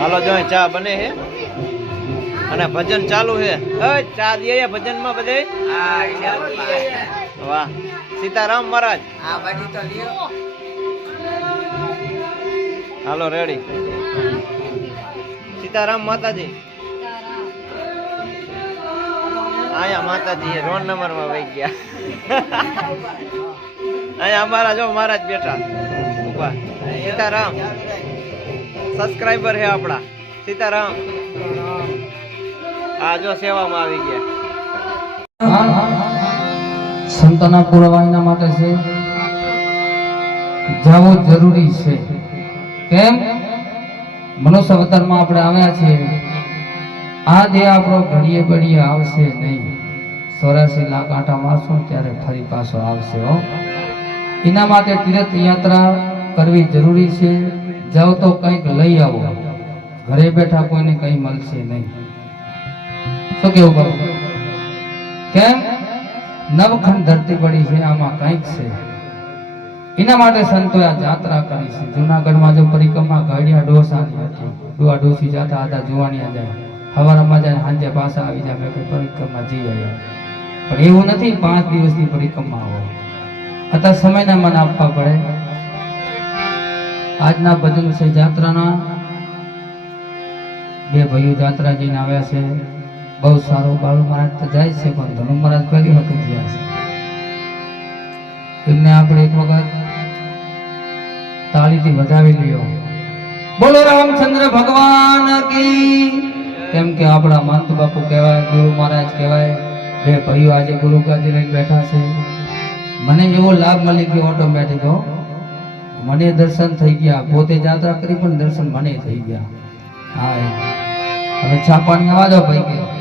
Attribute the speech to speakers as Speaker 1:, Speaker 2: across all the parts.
Speaker 1: હાલો, જો ચા બને છે. અને ભજન ચાલુ છે. ચા દે ભજનમાં બધે? વાહ. સીતારામ મહારાજ. હાલો, રેડી. સીતારામ માતાજી. અહીંયા માતાજી રોડ નંબરમાં વહી ગયા. અહીંયા અમારા જો મહારાજ બેઠા. ઊભા સીતારામ. સબસ્ક્રાઈબર છે આપણા. સીતારામ. આ સેવામાં આવી ગયા.
Speaker 2: સંતના પુરવાઈના માટે છે. જવો જરૂરી છે. કેમ? મનુષ્ય અવતારમાં આપણે આવ્યા છીએ. આ દેહ આપણો ઘડીએ ઘડીએ આવશે નહીં. ચોરાસી લાખ આંટા મારશો ત્યારે ફરી પાછો આવશે, હો. એના માટે તીર્થ યાત્રા કરવી જરૂરી છે. જાઓ તો કંઈક લઈ આવો. ઘરે બેઠા કોઈને કંઈ મળશે નહીં. શું કેવું બાબુ કેમ? નવખંડ ધરતી પડી છે, આમાં કંઈક છે. એના માટે સંતોએ આ જાત્રા કરી છે. જુનાગઢમાં જો પરિક્રમા ગાડિયા ડોસાની હતી. ડોવા ડોસી જતા હતા જોવાનિયા જાય. હવારમાં જાય સાંજે પાછા આવી જાય. મેં પરિક્રમા જઈ આવ્યા પણ એવું નથી, પાંચ દિવસની પરિક્રમા હોય. અત્યારે સમયના મને આપવા પડે. આજના ભજન છે જાત્રાના બે ભાઈઓ જાત્રા જઈને આવ્યા છે. બહુ સારો બાળુ મહારાજ તો જાય છે પણ ધનુ મહારાજ પહેલી વખત ગયા છે. એમને આપણે એક વખત તાળીથી વધાવી લ્યો. બોલો રામચંદ્ર ભગવાન કી. કેમ કે આપણા મંત બાપુ કહેવાય, ગુરુ મહારાજ કહેવાય, બે ભાઈઓ આજે ગુરુ ગાદી લઈને બેઠા છે. મને એવો લાભ મળી ગયો ઓટોમેટિક હો. મને દર્શન થઈ ગયા. પોતે જાત્રા કરી પણ દર્શન મને થઈ ગયા. હા. હવે છાપાની દો ભાઈ કે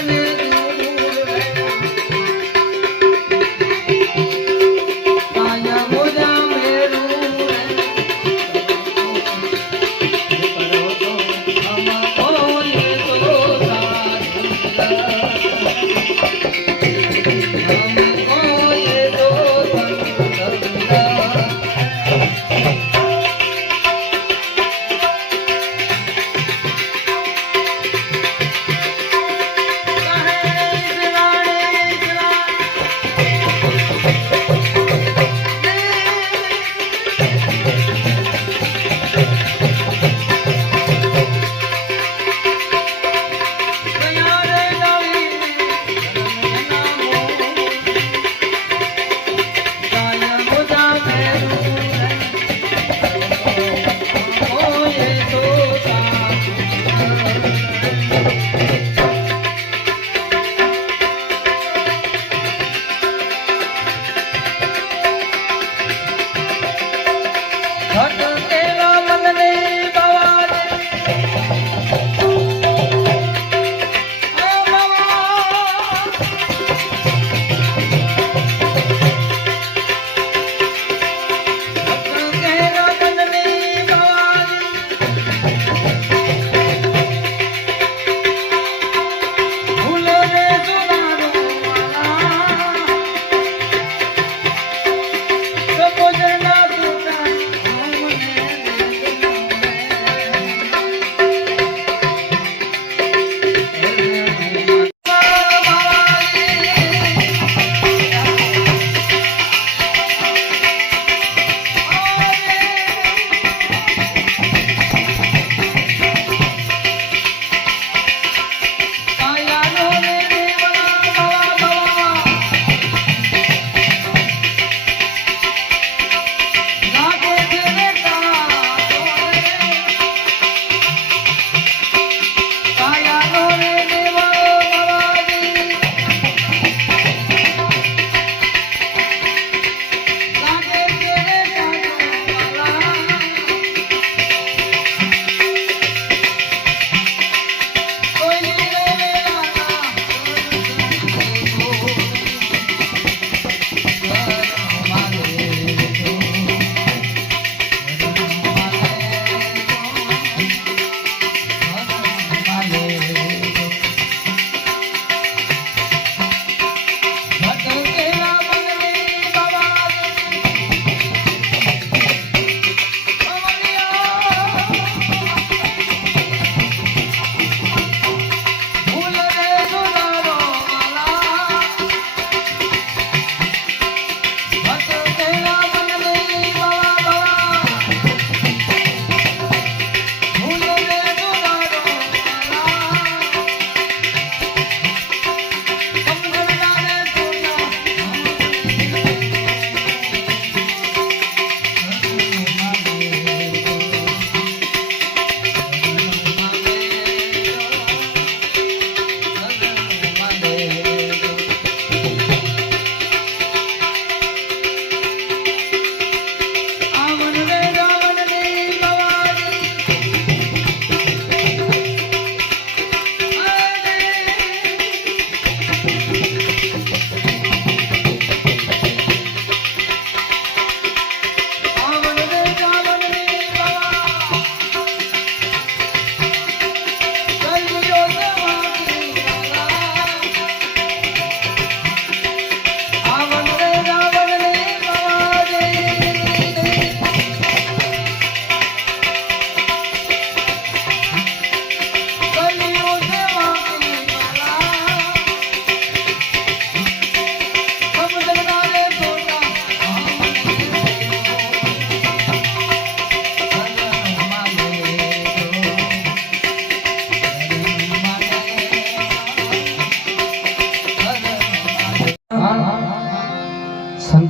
Speaker 2: Thank you.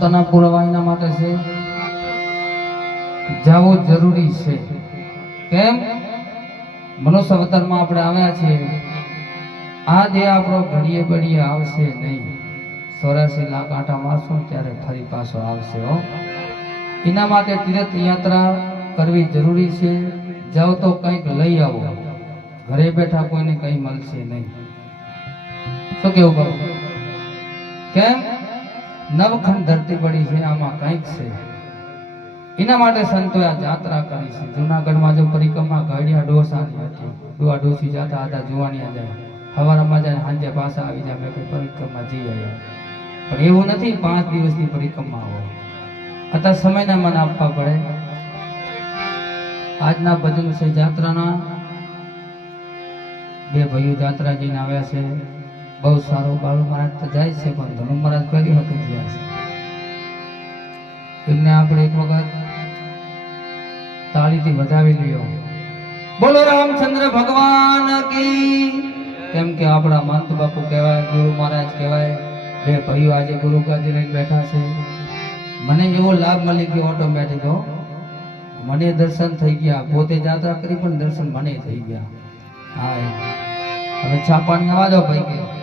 Speaker 2: સંતોના પુરાવા માટે છે. જવું જરૂરી છે. કેમ? મનુષ્ય અવતારમાં આપણે આવ્યા છીએ. આ દે આપણો ઘડીએ ઘડીએ આવશે નહીં. ચોરાસી લાખ આંટા મારશું ત્યારે ફરી પાછો આવશે, હો. એના માટે તીર્થ યાત્રા કરવી જરૂરી છે. જાઓ તો કંઈક લઈ આવો. ઘરે બેઠા કોઈને કંઈ મળશે નહીં. શું કેવું બાબુ કેમ? નવખંડ ધરતી પડી છે, આમાં કંઈક છે. એના માટે સંતોએ આ જાત્રા કરી છે. જુનાગઢમાં જો પરિક્રમા ગાડિયા ડોસાની હતી. ડોસી જતા હતા જુવાનિયા જાય. સવારમાં જાય સાંજે પાછા આવી જાય. મેં પરિક્રમા જઈ આવ્યા. પણ એવું નથી, પાંચ દિવસની પરિક્રમા હોય. અત્યારે સમયના મન આપવા પડે. આજના ભજન છે જાત્રાના બે ભાઈઓ જાત્રા જઈને આવ્યા છે. બહુ સારું બાળુ મહારાજ તો જાય છે, પણ ધનુ મહારાજ પહેલી વખત ગયા છે. એમને આપણે એક વખત તાળીથી વધાવી લ્યો. બોલો રામચંદ્ર ભગવાન કી. કેમ કે આપણા મંત બાપુ કહેવાય, ગુરુ મહારાજ કહેવાય, બે ભાઈઓ આજે ગુરુ ગાદી લઈને બેઠા છે. મને એવો લાભ મળી ગયો ઓટોમેટિક હો. મને દર્શન થઈ ગયા. પોતે જાત્રા કરી પણ દર્શન મને થઈ ગયા. હા. હવે છાપાની આવવા દો ભાઈ કે.